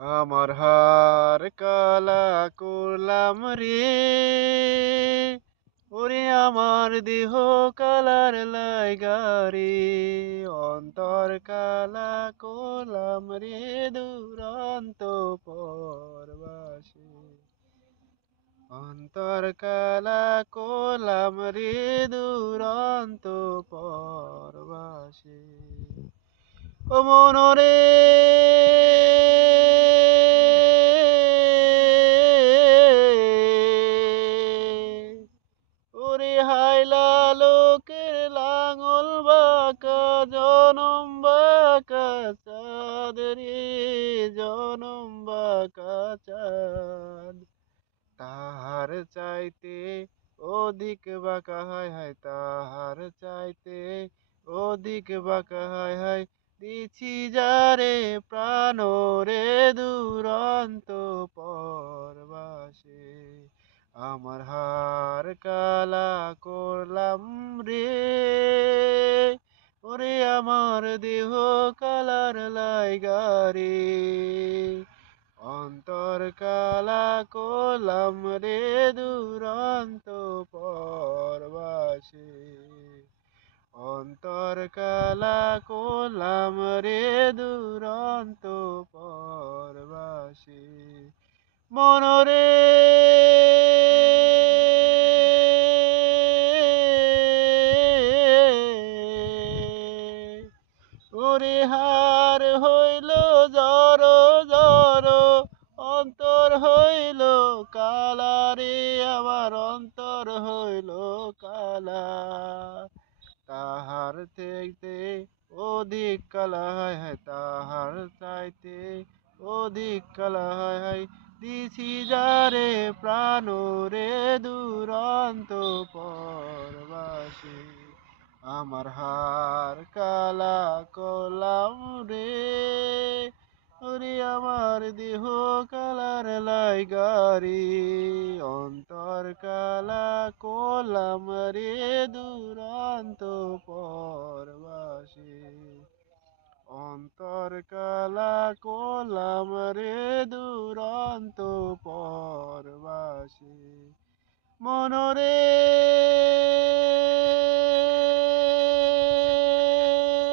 আমার হার কালা করলাম রে, ওরে আমার দেহ কালার লাইগারে, অন্তর কালা করলাম রে দুরন্ত পরবাসে, অন্তর কালা করলাম রে দুরন্ত পরবাসে। ও মনরে ওরে হাইলা লোকের লাঙল বাঁকা জনম বাঁকা চাঁদ রে, জনম বাঁকা চাঁদ তাহার চাইতে অধিক বাঁকা হায় হায়, তাহার চাইতে অধিক বাঁকা হায় হায়, দিছি যারে প্রাণ রে দুরন্ত পরবাসে। আমার হার কালা করলাম রে, ওরে আমার দেহ কালার লাইগারে, অন্তর কালা করলাম রে দুরন্ত পরবাসে, অন্তর কালা করলাম রে দুরন্ত পরবাসে। মনরে ওরে হার হইল জর জর, অন্তর হইল কালা রে, আমার অন্তর হইল কালা, তাহার চাইতে অধিক কালা হায় হায়, তাহার চাইতে অধিক কালা হায় হায়, দিছি যারে প্রাণ রে দুরন্ত পরবাসে। আমার হার কালা কলাম রে, ওরে আমার দেহ কালার লাইগারি, অন্তর কালা কলাম রে দুরন্ত পরবাসে, অন্তর কালা কলাম রে দুরন্ত পরবাসে। মনরে